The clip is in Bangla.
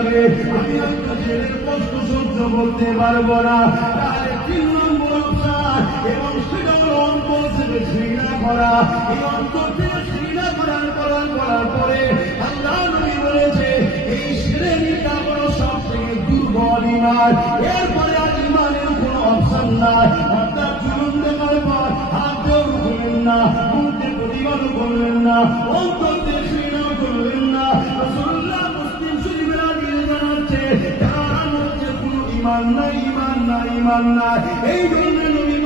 যাবে, আমি হয়তো জেলের কষ্ট সহ্য করতে পারবো না। তাহলে 3 নম্বর অপশন, এবং সেটা হলো অন্তর থেকে ঘৃণা করা। এই অন্তর থেকে ঘৃণা করার পরে আল্লাহ নবী বলেছে এই শ্রেণীটা হলো সব থেকে দুর্বল ঈমান। এরপরে আর ঈমানের কোনো অপশন নাই। অর্থাৎ জুলুম দেওয়ার পর হাতেও করলেন না, মুখে প্রতিবাদ করলেন না, অন্তর থেকে ঘৃণা করলেন না। রাসূলুল্লাহ মুসলিম শরীফের হাদিসে জানাচ্ছে তার মধ্যে কোনো ঈমান নাই, ঈমান নাই, ঈমান নাই। এই জন্য নবী